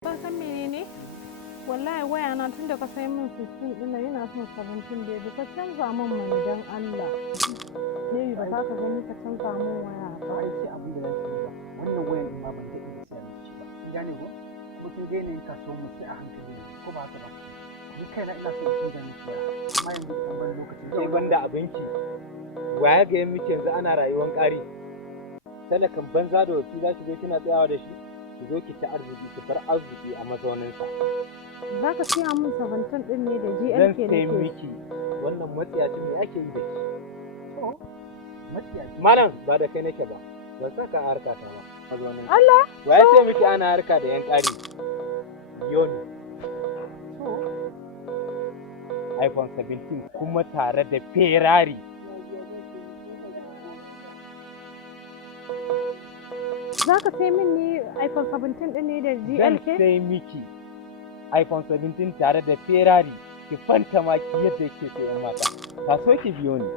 Ka san menene? Wallahi waya na tun da ka sai min 16 ɗin nan ina son 17 baby ka canza min mana dan Allah. Baby ba za ka gani ka canza min waya ba. Ai sai abin da zan yi ba. Wannan wayan din ma ban daɗe da siya miki ba. Kin gane ko? Kuma kin ga yanayin kasuwar mu sai a hankali ne ko ba haka ba. Ni kaina ina son in canza miki waya. Amma yanzu kan ban lokacin. Sai banda abinci. Waya ga miki yanzu ana rayuwar ƙari. Talakan banza da wasu za ki zo kina tsayawa da shi. Ki zo ki ci arziki ki bar arziki a mazauninsa. Za ka siya min 17 ɗin ne da GLK Zan nake. sai miki wannan matsiyacin me ake yi da shi. To, matsiyaci. Malam ba da kai nake ba. Ban saka a harka ta ba. Mazauninsa. Allah! Waya ce miki ana harka da yan ƙari. Yoni. To, iPhone 17 kuma tare da Ferrari. Za ka sai min ne iPhone 17 ɗin ne da Zan GLK? sai miki iPhone 17 tare da Ferrari ki fanta maki yadda yake so yan mata. Ka so ki biyo ni.